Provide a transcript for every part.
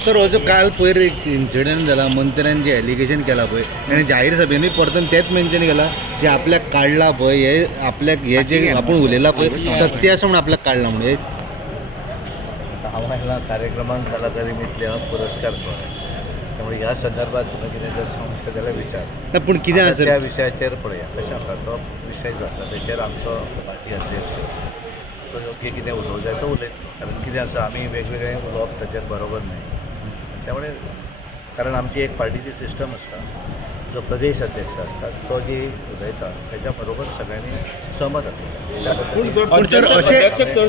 sir हो जो काल पयर एक इन्सिडंट जाला मंत्र्यान जे एलिगेशन केला पळय ताणें जाहीर सभेनूय परतून तेच मेन्शन केला जे आपल्याक काढला पळय हे आपल्याक हे जे आपण उलयला पळय सत्य आसा म्हणून आपल्याक काढला म्हणजे हांव कार्यक्रमांक कलाकारिणींतले पुरस्कार सोहळा त्यामुळे ह्या संदर्भात तुला कितें जर सांगता जाल्यार विचार पूण कितें आसा त्या विशयाचेर पळया कशें आसा तो विशय जो आसा तेचेर आमचो पार्टी अध्यक्ष तो योग्य कितें उलोवंक जाय तो उलयतलो कारण कितें आसा आमी वेगवेगळें उलोवप ताचेर बरोबर न्हय त्यामुळे कारण आमची एक पार्टीची सिस्टम आसता जो प्रदेश अध्यक्ष आसता तो जी उलयता तेच्या बरोबर सगळ्यांनी सहमत आसता पूण सर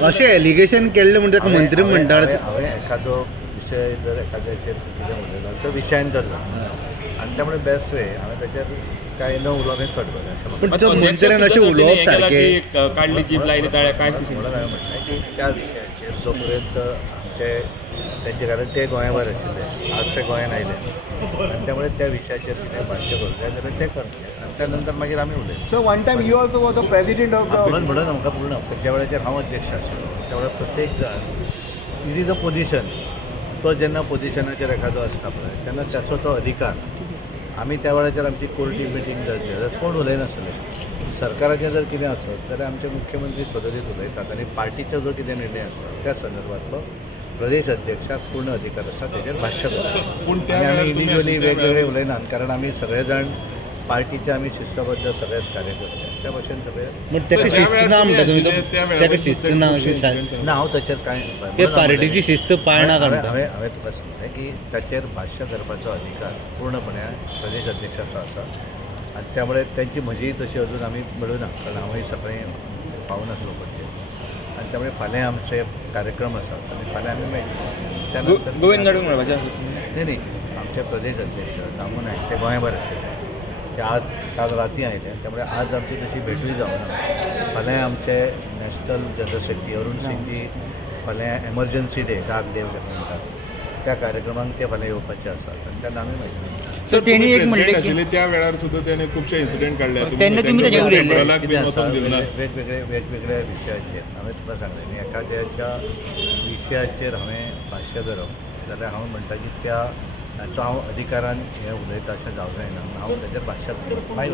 अशें एलिगेशन केल्लें म्हणजे मंत्रिमंडळ हांवें एखादो विशय जर एखाद्याचेर कितें उलयलो तो विशयान जर जाता आनी त्यामुळे बेस्ट वे हांवें ताचेर काय न उलोवनूच चड बरें अशें पण तो मंत्र्यान अशें उलोवप सारकें काढली जीभ लायली ताळ्या काय म्हणून हांवें म्हटलें की त्या विशयाचेर जो पर्यंत तेंचे कारण ते गोंयाभायर आशिल्ले आज ते गोंयान आयले आनी त्यामुळे त्या विशयाचेर कितें भाश्य करूंक जाय जाल्यार ते करतले आनी त्या नंतर मागीर आमी उलयतले sir one time you also was the president of म्हणून आमकां पूर्ण ज्या वेळाचेर हांव अध्यक्ष आशिल्लो त्या वेळार प्रत्येक जाण इट इज अ पोजिशन तो जेन्ना पोजिशनाचेर एखादो आसता पळय तेन्ना त्याचो तो अधिकार आमी त्या वेळाचेर आमची कोर्टी मिटींग जाल्ली कोण उलयनासले सरकाराचें जर कितें आसत जाल्यार आमचे मुख्यमंत्री सदतीत उलयतात आनी पार्टीचो जो कितें निर्णय आसता त्या संदर्भांतलो प्रदेश अध्यक्षाक पूर्ण अधिकार आसा तेचेर भाश्य करता आनी आमी इंडिव्हिज्युअली वेगवेगळे उलयनात कारण आमी सगळे जाण पार्टीचे आमी शिस्तबद्ध सगळेच कार्यकर्ते त्या भशेन सगळे ताका शिस्त ना म्हणटा तुमी ताका शिस्त ना अशें ना हांव ताचेर कांय ते पार्टीची शिस्त पाळना हांवें तुका सांगलें की ताचेर भाश्य करपाचो अधिकार पूर्णपणे प्रदेश अध्यक्षाचो आसा आनी त्यामुळे त्यांची म्हजी तशी अजून आमी मेळूना कारण हांवूय सकाळीं पावनासलो पडचे आनी त्यामुळे फाल्यां आमचे कार्यक्रम आसात आनी फाल्यां आमी मेळटले गोविंद गाडून म्हणपाचें न्ही आमचे प्रदेश अध्यक्ष जामून आहे ते गोंयाभायर आशिल्ले ते आज काल राती आयले त्यामुळे आज आमची तशी भेटूय जावना फाल्यां आमचे national general secretary Arun Singhji फाल्यां एमर्जन्सी डे डाग डे म्हणटात त्या कार्यक्रमांक ते फाल्यां येवपाचे आसात आनी तेन्ना आमी मेळटले सर तेणी एक म्हणलें की त्या वेळार सुद्धा त्याने खूपशे इन्सिडेंट काढले तेन्ना तुमी ताचेर उलयल्ले कितें आसा वेगवेगळ्या विशयाचेर हांवें तुका सांगलें न्ही एखाद्याच्या विशयाचेर हांवें भाश्य करप जाल्यार हांव म्हणटा की त्या हाचो हांव अधिकारान हें उलयता अशें जावंक जायना हांव ताचेर भाश्य मागीर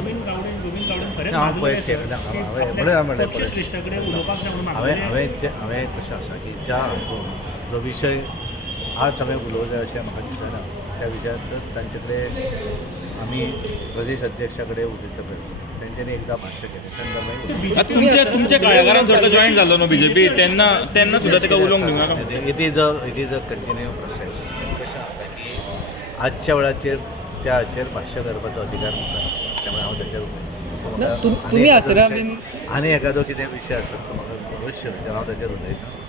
हांव पळय हांवें कशें आसा की ज्या हातून जो विशय आज हांवें उलोवंक जाय अशें म्हाका दिसना त्या विशयात तांचे कडेन आमी प्रदेश अध्यक्षा कडेन उलयतकच तेंच्यांनी एकदां भाश्य केलें तेन्ना तुमच्या काळागारान जर जॉईन जालो न्हू बीजेपी तेन्ना सुद्धा ताका उलोवंक दिवं it is a continue process कशें आसता की आजच्या वेळाचेर त्या हाचेर भाश्य करपाचो अधिकार म्हाका त्यामुळे हांव ताचेर तुम्ही आसतना आनी एखादो कितें विशय आसत तो म्हाका अवश्य हांव ताचेर उलयतां